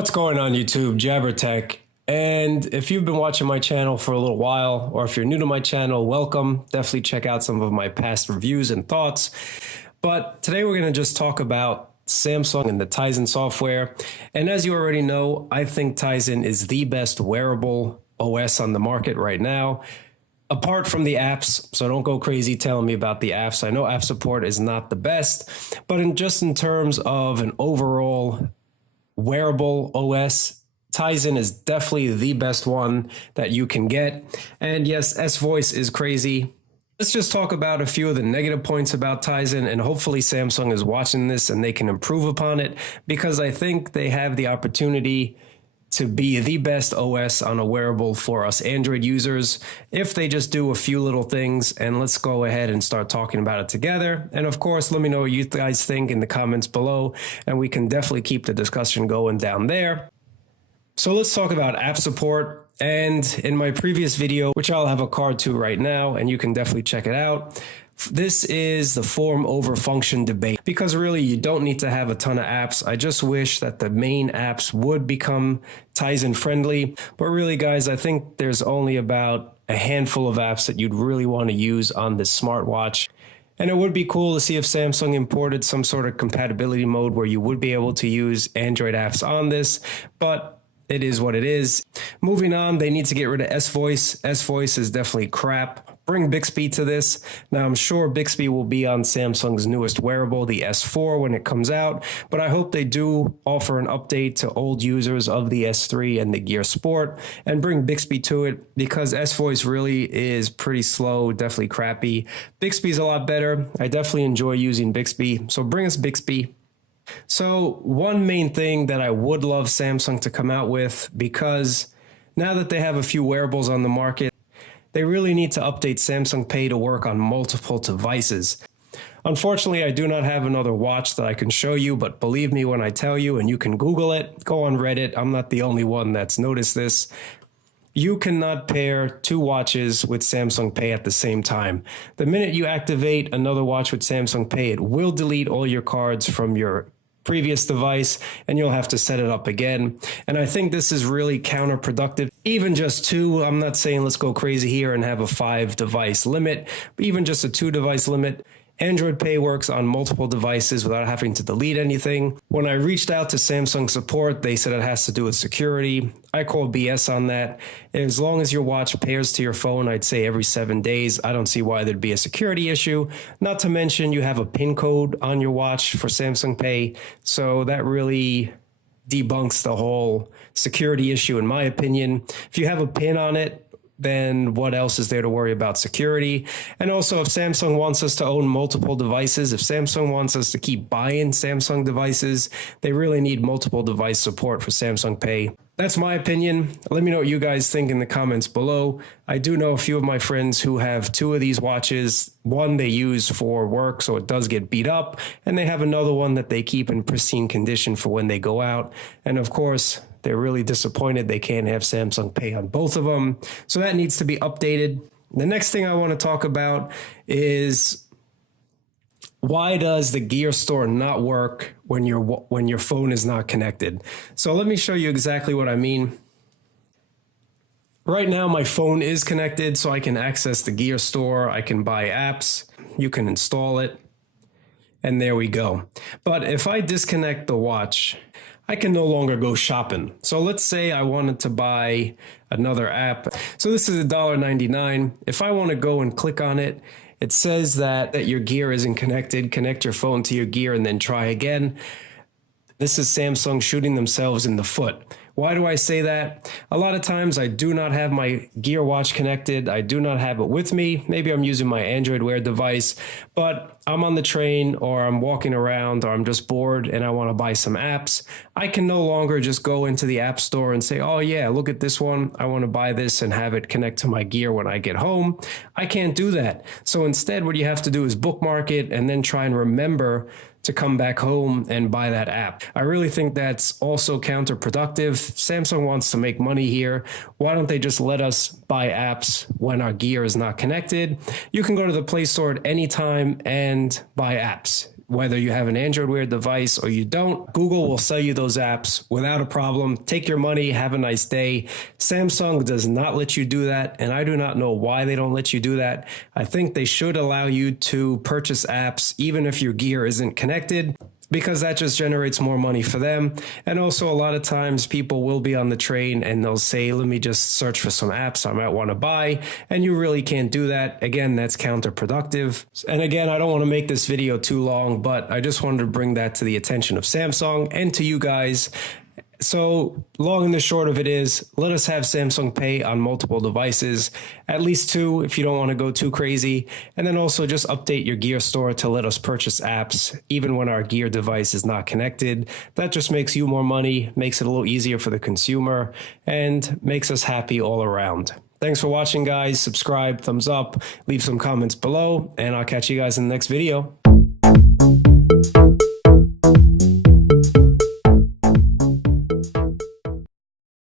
What's going on YouTube? JabberTech. And if you've been watching my channel for a little while, or if you're new to my channel, welcome. Definitely check out some of my past reviews and thoughts. But today we're going to just talk about Samsung and the Tizen software. And as you already know, I think Tizen is the best wearable OS on the market right now. Apart from the apps, so don't go crazy telling me about the apps. I know app support is not the best, but in terms of an overall wearable OS, Tizen is definitely the best one that you can get. And yes, S-Voice is crazy. Let's just talk about a few of the negative points about Tizen, and hopefully Samsung is watching this and they can improve upon it, because I think they have the opportunity to be the best OS on a wearable for us Android users if they just do a few little things. And let's go ahead and start talking about it together. And of course, let me know what you guys think in the comments below, and we can definitely keep the discussion going down there. So let's talk about app support. And in my previous video, which I'll have a card to right now, and you can definitely check it out, this is the form over function debate, because really you don't need to have a ton of apps. I just wish that the main apps would become Tizen friendly. But really guys, I think there's only about a handful of apps that you'd really want to use on this smartwatch. And it would be cool to see if Samsung imported some sort of compatibility mode where you would be able to use Android apps on this, but it is what it is. Moving on, they need to get rid of S-Voice. S-Voice is definitely crap. Bring Bixby to this. Now, I'm sure Bixby will be on Samsung's newest wearable, the S4, when it comes out, but I hope they do offer an update to old users of the S3 and the Gear Sport and bring Bixby to it, because S-Voice really is pretty slow, definitely crappy. Bixby's a lot better. I definitely enjoy using Bixby, so bring us Bixby. So one main thing that I would love Samsung to come out with, because now that they have a few wearables on the market, they really need to update Samsung Pay to work on multiple devices. Unfortunately, I do not have another watch that I can show you, but believe me when I tell you, and you can Google it, go on Reddit, I'm not the only one that's noticed this. You cannot pair two watches with Samsung Pay at the same time. The minute you activate another watch with Samsung Pay, it will delete all your cards from your previous device, and you'll have to set it up again. And I think this is really counterproductive. Even just two, I'm not saying let's go crazy here and have a 5-device limit, but even just a 2-device limit. Android Pay works on multiple devices without having to delete anything. When I reached out to Samsung support, they said it has to do with security. I call BS on that. As long as your watch pairs to your phone, I'd say every 7 days, I don't see why there'd be a security issue. Not to mention you have a PIN code on your watch for Samsung Pay, so that really debunks the whole security issue in my opinion. If you have a PIN on it, then what else is there to worry about security? And also, if Samsung wants us to own multiple devices, if Samsung wants us to keep buying Samsung devices, they really need multiple device support for Samsung Pay. That's my opinion. Let me know what you guys think in the comments below. I do know a few of my friends who have 2 of these watches. One they use for work, so it does get beat up, and they have another one that they keep in pristine condition for when they go out. And of course, they're really disappointed they can't have Samsung Pay on both of them. So that needs to be updated. The next thing I want to talk about is, why does the Gear Store not work when your phone is not connected? So let me show you exactly what I mean. Right now my phone is connected, so I can access the Gear Store. I can buy apps. You can install it. And there we go. But if I disconnect the watch, I can no longer go shopping. So let's say I wanted to buy another app. So this is $1.99. If I want to go and click on it, it says that your gear isn't connected. Connect your phone to your gear and then try again. This is Samsung shooting themselves in the foot. Why do I say that? A lot of times I do not have my Gear watch connected. I do not have it with me. Maybe I'm using my Android Wear device, but I'm on the train or I'm walking around or I'm just bored and I want to buy some apps. I can no longer just go into the App Store and say, oh yeah, look at this one. I want to buy this and have it connect to my Gear when I get home. I can't do that. So instead, what you have to do is bookmark it and then try and remember to come back home and buy that app. I really think that's also counterproductive. Samsung wants to make money here. Why don't they just let us buy apps when our Gear is not connected? You can go to the Play Store at any time and buy apps. whether you have an Android Wear device or you don't, Google will sell you those apps without a problem. Take your money, have a nice day. Samsung does not let you do that, and I do not know why they don't let you do that. I think they should allow you to purchase apps even if your gear isn't connected, because that just generates more money for them. And also, a lot of times people will be on the train and they'll say, let me just search for some apps I might want to buy. And you really can't do that. Again, that's counterproductive. And again, I don't want to make this video too long, but I just wanted to bring that to the attention of Samsung and to you guys. So long and the short of it is, let us have Samsung Pay on multiple devices, at least 2 if you don't want to go too crazy. And then also just update your Gear store to let us purchase apps even when our Gear device is not connected. That just makes you more money, makes it a little easier for the consumer, and makes us happy all around. Thanks for watching, guys. Subscribe, thumbs up, leave some comments below, and I'll catch you guys in the next video.